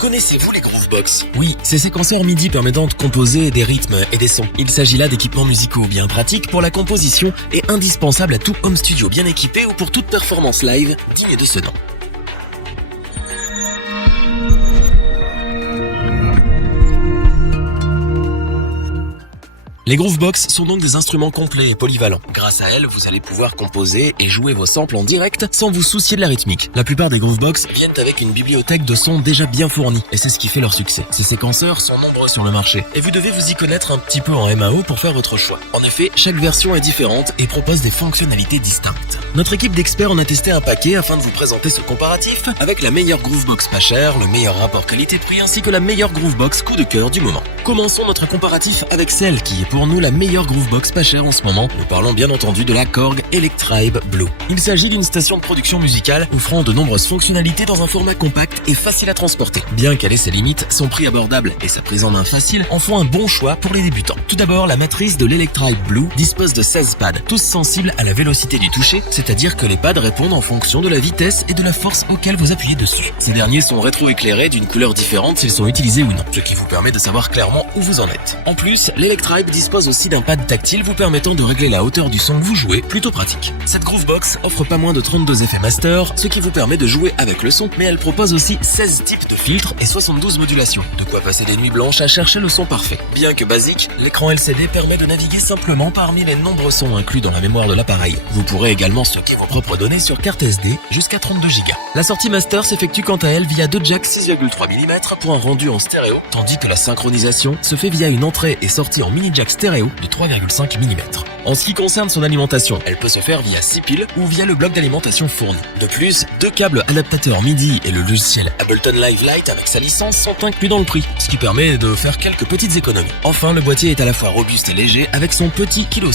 Connaissez-vous les Groovebox? Oui, ces séquenceurs MIDI permettant de composer des rythmes et des sons. Il s'agit là d'équipements musicaux bien pratiques pour la composition et indispensables à tout home studio bien équipé ou pour toute performance live digne de ce nom. Les Groovebox sont donc des instruments complets et polyvalents. Grâce à elles, vous allez pouvoir composer et jouer vos samples en direct sans vous soucier de la rythmique. La plupart des Groovebox viennent avec une bibliothèque de sons déjà bien fournie et c'est ce qui fait leur succès. Ces séquenceurs sont nombreux sur le marché et vous devez vous y connaître un petit peu en MAO pour faire votre choix. En effet, chaque version est différente et propose des fonctionnalités distinctes. Notre équipe d'experts en a testé un paquet afin de vous présenter ce comparatif avec la meilleure Groovebox pas chère, le meilleur rapport qualité-prix ainsi que la meilleure Groovebox coup de cœur du moment. Commençons notre comparatif avec celle qui est pour nous la meilleure Groovebox pas chère en ce moment. Nous parlons bien entendu de la Korg Electribe Blue. Il s'agit d'une station de production musicale offrant de nombreuses fonctionnalités dans un format compact et facile à transporter. Bien qu'elle ait ses limites, son prix abordable et sa prise en main facile en font un bon choix pour les débutants. Tout d'abord, la matrice de l'Electribe Blue dispose de 16 pads, tous sensibles à la vélocité du toucher, c'est-à-dire que les pads répondent en fonction de la vitesse et de la force auquel vous appuyez dessus. Ces derniers sont rétro-éclairés d'une couleur différente s'ils sont utilisés ou non, ce qui vous permet de savoir clairement où vous en êtes. En plus, l'Electribe dispose aussi d'un pad tactile vous permettant de régler la hauteur du son que vous jouez, plutôt pratique. Cette Groovebox offre pas moins de 32 effets master, ce qui vous permet de jouer avec le son, mais elle propose aussi 16 types de filtres et 72 modulations. De quoi passer des nuits blanches à chercher le son parfait. Bien que basique, l'écran LCD permet de naviguer simplement parmi les nombreux sons inclus dans la mémoire de l'appareil. Vous pourrez également stocker vos propres données sur carte SD jusqu'à 32 Go. La sortie master s'effectue quant à elle via deux jacks 6,3 mm pour un rendu en stéréo, tandis que la synchronisation se fait via une entrée et sortie en mini jack stéréo de 3,5 mm. En ce qui concerne son alimentation, elle peut se faire via 6 piles ou via le bloc d'alimentation fourni. De plus, deux câbles adaptateurs MIDI et le logiciel Ableton Live Lite avec sa licence sont inclus dans le prix, ce qui permet de faire quelques petites économies. Enfin, le boîtier est à la fois robuste et léger avec son petit 6 kg.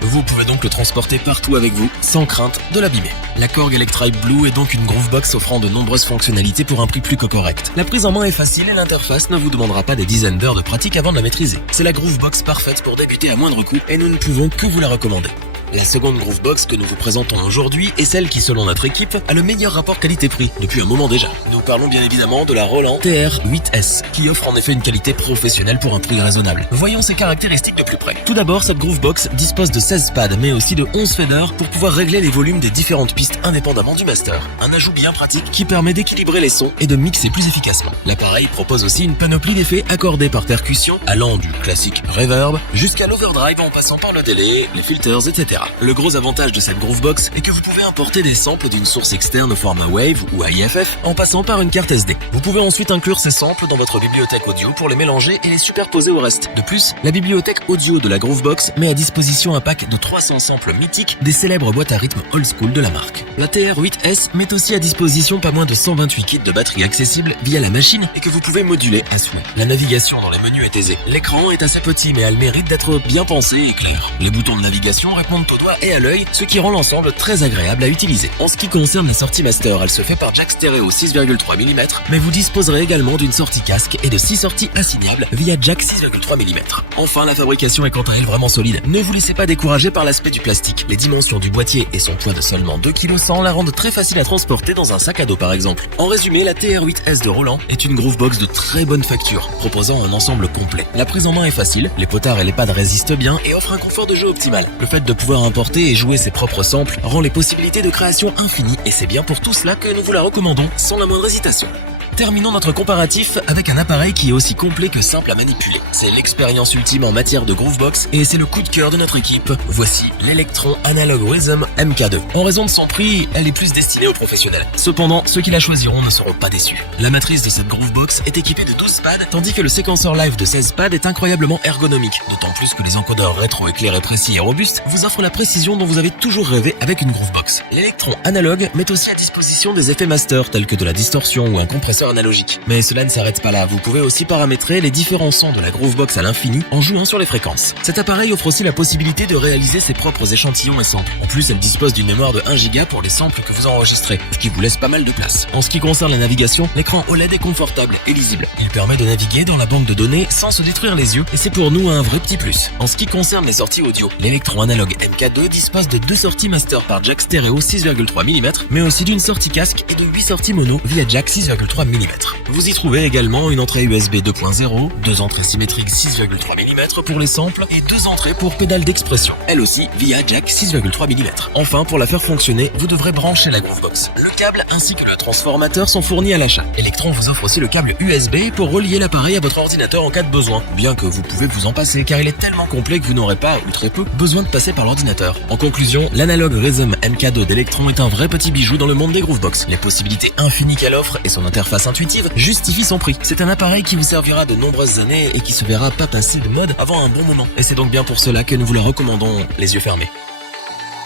Vous pouvez donc le transporter partout avec vous, sans crainte de l'abîmer. La Korg Electribe Blue est donc une Groovebox offrant de nombreuses fonctionnalités pour un prix plus que correct. La prise en main est facile et l'interface ne vous demandera pas des dizaines d'heures de pratique avant de la maîtriser. C'est la Groovebox parfaite pour débuter à moindre coût et nous ne pouvons que vous la recommander. La seconde Groovebox que nous vous présentons aujourd'hui est celle qui, selon notre équipe, a le meilleur rapport qualité-prix, depuis un moment déjà. Nous parlons bien évidemment de la Roland TR-8S, qui offre en effet une qualité professionnelle pour un prix raisonnable. Voyons ses caractéristiques de plus près. Tout d'abord, cette Groovebox dispose de 16 pads, mais aussi de 11 faders pour pouvoir régler les volumes des différentes pistes indépendamment du master. Un ajout bien pratique qui permet d'équilibrer les sons et de mixer plus efficacement. L'appareil propose aussi une panoplie d'effets accordés par percussion, allant du classique reverb jusqu'à l'overdrive en passant par le delay, les filters, etc. Le gros avantage de cette Groovebox est que vous pouvez importer des samples d'une source externe au format WAV ou AIFF en passant par une carte SD. Vous pouvez ensuite inclure ces samples dans votre bibliothèque audio pour les mélanger et les superposer au reste. De plus, la bibliothèque audio de la Groovebox met à disposition un pack de 300 samples mythiques des célèbres boîtes à rythme old school de la marque. La TR-8S met aussi à disposition pas moins de 128 kits de batterie accessibles via la machine et que vous pouvez moduler à souhait. La navigation dans les menus est aisée. L'écran est assez petit mais a le mérite d'être bien pensé et clair. Les boutons de navigation répondent au doigt et à l'œil, ce qui rend l'ensemble très agréable à utiliser. En ce qui concerne la sortie master, elle se fait par jack stéréo 6,3 mm, mais vous disposerez également d'une sortie casque et de 6 sorties assignables via jack 6,3 mm. Enfin, la fabrication est quant à elle vraiment solide. Ne vous laissez pas décourager par l'aspect du plastique. Les dimensions du boîtier et son poids de seulement 2,1 kg la rendent très facile à transporter dans un sac à dos par exemple. En résumé, la TR-8S de Roland est une Groovebox de très bonne facture, proposant un ensemble complet. La prise en main est facile, les potards et les pads résistent bien et offrent un confort de jeu optimal. Le fait de pouvoir importer et jouer ses propres samples rend les possibilités de création infinies et c'est bien pour tout cela que nous vous la recommandons sans la moindre hésitation. Terminons notre comparatif avec un appareil qui est aussi complet que simple à manipuler. C'est l'expérience ultime en matière de Groovebox et c'est le coup de cœur de notre équipe. Voici l'Electron Analog Rhythm MK2. En raison de son prix, elle est plus destinée aux professionnels. Cependant, ceux qui la choisiront ne seront pas déçus. La matrice de cette Groovebox est équipée de 12 pads, tandis que le séquenceur live de 16 pads est incroyablement ergonomique. D'autant plus que les encodeurs rétro-éclairés précis et robustes vous offrent la précision dont vous avez toujours rêvé avec une Groovebox. L'Electron Analog met aussi à disposition des effets master tels que de la distorsion ou un compresseur analogique. Mais cela ne s'arrête pas là, vous pouvez aussi paramétrer les différents sons de la Groovebox à l'infini en jouant sur les fréquences. Cet appareil offre aussi la possibilité de réaliser ses propres échantillons et samples. En plus, elle dispose d'une mémoire de 1 Go pour les samples que vous enregistrez, ce qui vous laisse pas mal de place. En ce qui concerne la navigation, l'écran OLED est confortable et lisible. Il permet de naviguer dans la banque de données sans se détruire les yeux et c'est pour nous un vrai petit plus. En ce qui concerne les sorties audio, l'Electron Analog MK2 dispose de 2 sorties master par jack stéréo 6,3 mm, mais aussi d'une sortie casque et de 8 sorties mono via jack 6,3 mm. mm. Vous y trouvez également une entrée USB 2.0, deux entrées symétriques 6,3 mm pour les samples et deux entrées pour pédale d'expression, elle aussi via jack 6,3 mm. Enfin, pour la faire fonctionner, vous devrez brancher la Groovebox. Le câble ainsi que le transformateur sont fournis à l'achat. Electron vous offre aussi le câble USB pour relier l'appareil à votre ordinateur en cas de besoin, bien que vous pouvez vous en passer car il est tellement complet que vous n'aurez pas, ou très peu, besoin de passer par l'ordinateur. En conclusion, l'analogue Rhythm MK2 d'Electron est un vrai petit bijou dans le monde des Groovebox. Les possibilités infinies qu'elle offre et son interface intuitive justifient son prix. C'est un appareil qui vous servira de nombreuses années et qui se verra pas passer de mode avant un bon moment. Et c'est donc bien pour cela que nous vous la recommandons les yeux fermés.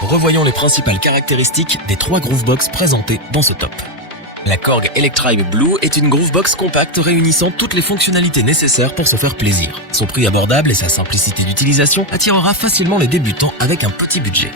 Revoyons les principales caractéristiques des 3 Groovebox présentées dans ce top. La Korg Electribe Blue est une Groovebox compacte réunissant toutes les fonctionnalités nécessaires pour se faire plaisir. Son prix abordable et sa simplicité d'utilisation attirera facilement les débutants avec un petit budget.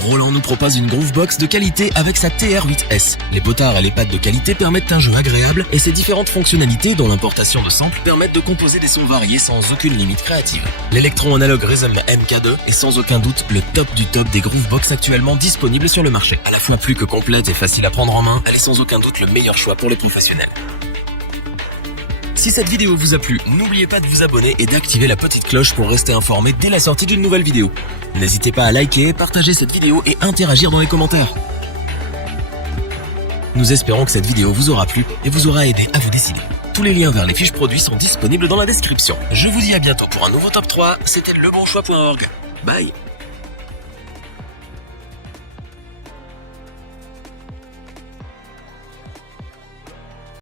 Roland nous propose une Groovebox de qualité avec sa TR-8S. Les potards et les pads de qualité permettent un jeu agréable et ses différentes fonctionnalités dont l'importation de samples permettent de composer des sons variés sans aucune limite créative. L'Electron Analog Rhythm MK2 est sans aucun doute le top du top des Groovebox actuellement disponibles sur le marché. À la fois plus que complète et facile à prendre en main, elle est sans aucun doute le meilleur choix pour les professionnels. Si cette vidéo vous a plu, n'oubliez pas de vous abonner et d'activer la petite cloche pour rester informé dès la sortie d'une nouvelle vidéo. N'hésitez pas à liker, partager cette vidéo et interagir dans les commentaires. Nous espérons que cette vidéo vous aura plu et vous aura aidé à vous décider. Tous les liens vers les fiches produits sont disponibles dans la description. Je vous dis à bientôt pour un nouveau top 3, c'était lebonchoix.org. Bye!